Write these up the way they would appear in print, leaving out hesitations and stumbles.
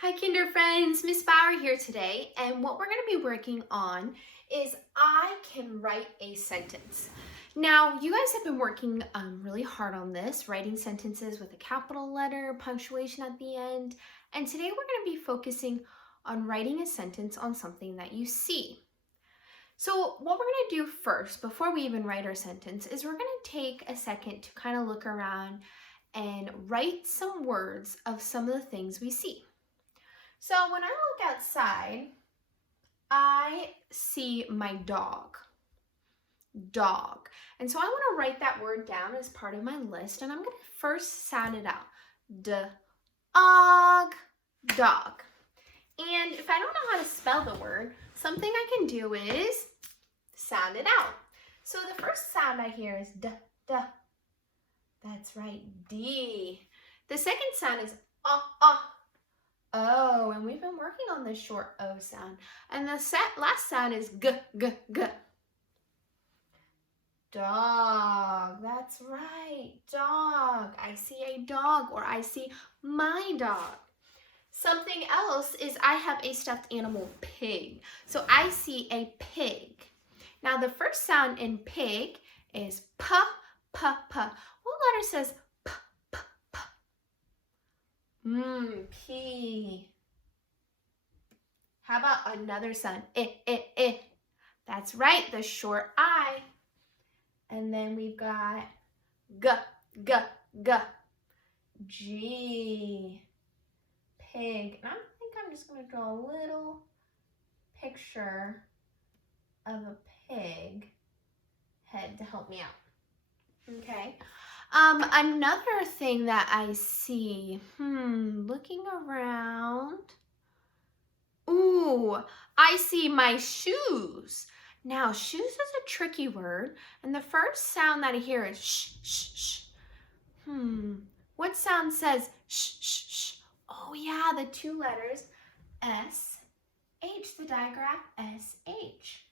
Hi Kinder friends, Miss Bauer here today, and what we're going to be working on is I can write a sentence. Now, you guys have been working really hard on this, writing sentences with a capital letter, punctuation at the end, and today we're going to be focusing on writing a sentence on something that you see. So what we're going to do first, before we even write our sentence, is we're going to take a second to kind of look around and write some words of some of the things we see. So when I look outside, I see my dog. Dog. And so I want to write that word down as part of my list, and I'm going to first sound it out. D-og, dog. And if I don't know how to spell the word, something I can do is sound it out. So the first sound I hear is D, D. That's right, D. The second sound is Oh, and we've been working on this short O sound. And the last sound is G, G, G. Dog, that's right, dog. I see a dog, or I see my dog. Something else is I have a stuffed animal, pig. So I see a pig. Now the first sound in pig is P, P, P. What letter says P, P, P? P. How about another sound? I. That's right, the short I. And then we've got G, G, G. G. Pig. And I think I'm just going to draw a little picture of a pig head to help me out. Okay. Another thing that I see, looking around. Ooh, I see my shoes. Now, shoes is a tricky word, and the first sound that I hear is sh, sh, sh. What sound says sh, sh, sh? Oh yeah, the two letters S, H, the digraph S-H.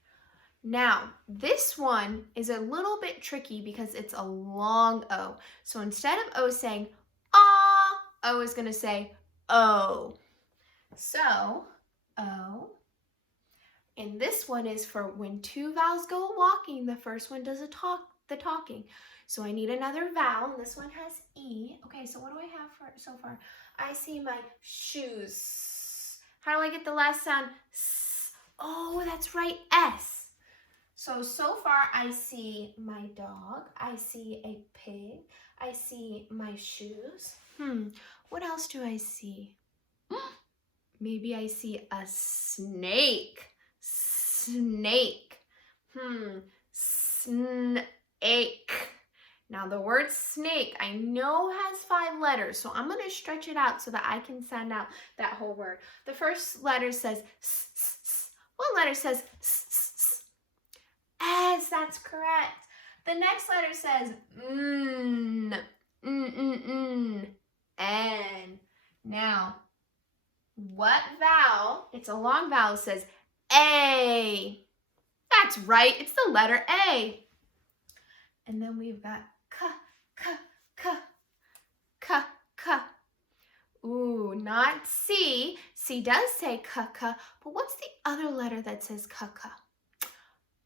Now, this one is a little bit tricky because it's a long O. So instead of O saying ah, O is going to say O. So, O. And this one is for when two vowels go walking, the first one does the talking. So I need another vowel. This one has E. Okay, so what do I have so far? I see my shoes. How do I get the last sound? S. Oh, that's right, S. So far I see my dog. I see a pig. I see my shoes. What else do I see? Maybe I see a snake. Snake. Snake. Now the word snake I know has 5 letters, so I'm going to stretch it out so that I can sound out that whole word. The first letter says s, s, s. What letter says s, s, s? S, that's correct. The next letter says N. Now, what vowel, it's a long vowel, says A? That's right, it's the letter A. And then we've got K, K, K, K, K. Ooh, not C. C does say K, K, but what's the other letter that says K, K?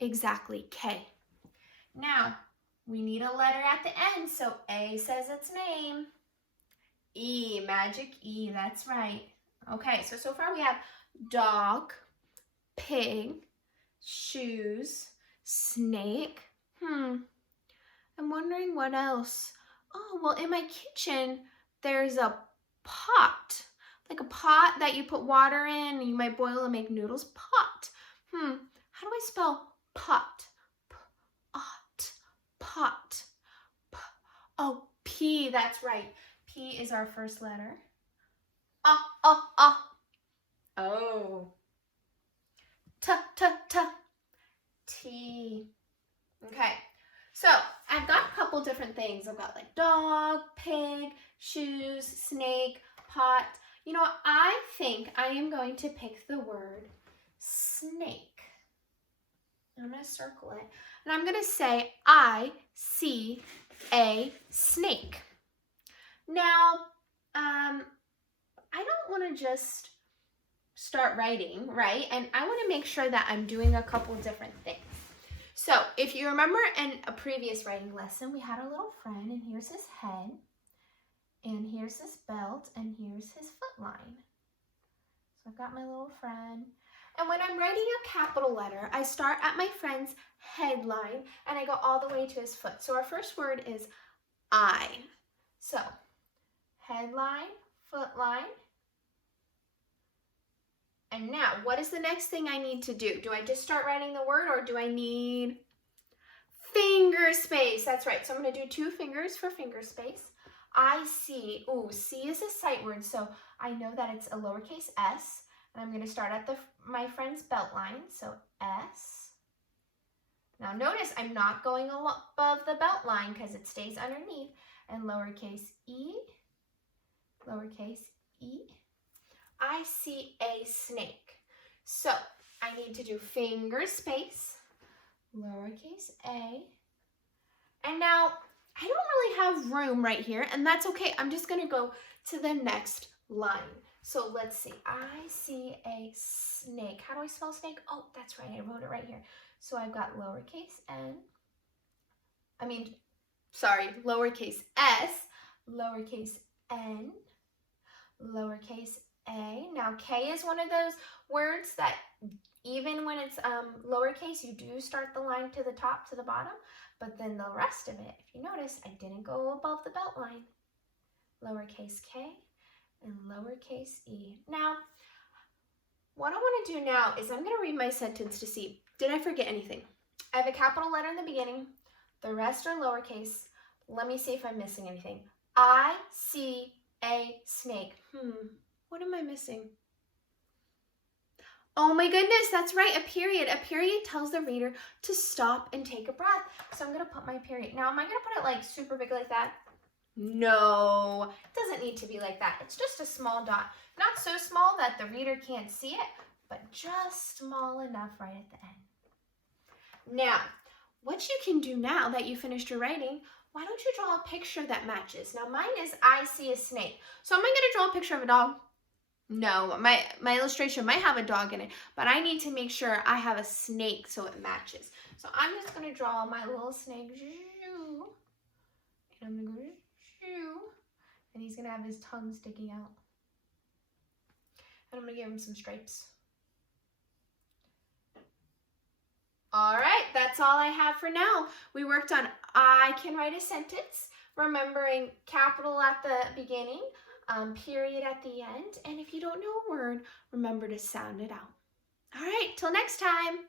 Exactly, K. Now, we need a letter at the end, so A says its name. E, magic E, that's right. Okay, so far we have dog, pig, shoes, snake. I'm wondering what else. Oh, well, in my kitchen, there's a pot. Like a pot that you put water in and you might boil and make noodles. Pot. How do I spell pot? Pot. Pot. Oh, P, that's right. P is our first letter. Oh. T, T, T. T. Okay. So I've got a couple different things. I've got like dog, pig, shoes, snake, pot. You know what? I think I am going to pick the word snake. I'm going to circle it. And I'm going to say, I see a snake. Now, I don't want to just start writing, right? And I want to make sure that I'm doing a couple different things. So if you remember in a previous writing lesson, we had a little friend, and here's his head, and here's his belt, and here's his foot line. So I've got my little friend. And when I'm writing a capital letter, I start at my friend's headline, and I go all the way to his foot. So our first word is I. So headline, foot line. And now, what is the next thing I need to do? Do I just start writing the word, or do I need finger space? That's right. So I'm going to do 2 fingers for finger space. I see. Ooh, C is a sight word, so I know that it's a lowercase s. And I'm going to start at my friend's belt line, so S. Now notice I'm not going above the belt line because it stays underneath. And lowercase e, lowercase e. I see a snake. So I need to do finger space, lowercase a. And now I don't really have room right here, and that's okay. I'm just going to go to the next line. So let's see. I see a snake. How do I spell snake? Oh, that's right. I wrote it right here. So I've got lowercase lowercase s, lowercase n, lowercase a. Now K is one of those words that even when it's lowercase, you do start the line to the top, to the bottom, but then the rest of it, if you notice, I didn't go above the belt line. Lowercase k and lowercase e. Now, what I want to do now is I'm going to read my sentence to see, did I forget anything? I have a capital letter in the beginning. The rest are lowercase. Let me see if I'm missing anything. I see a snake. What am I missing? Oh my goodness, that's right, a period. A period tells the reader to stop and take a breath. So I'm going to put my period. Now, am I going to put it like super big like that? No, it doesn't need to be like that. It's just a small dot. Not so small that the reader can't see it, but just small enough right at the end. Now, what you can do now that you finished your writing, why don't you draw a picture that matches? Now, mine is I see a snake. So am I going to draw a picture of a dog? No, my illustration might have a dog in it, but I need to make sure I have a snake so it matches. So I'm just going to draw my little snake. And I'm going to go and he's going to have his tongue sticking out. And I'm going to give him some stripes. All right, that's all I have for now. We worked on I can write a sentence, remembering capital at the beginning, period at the end, and if you don't know a word, remember to sound it out. All right, till next time.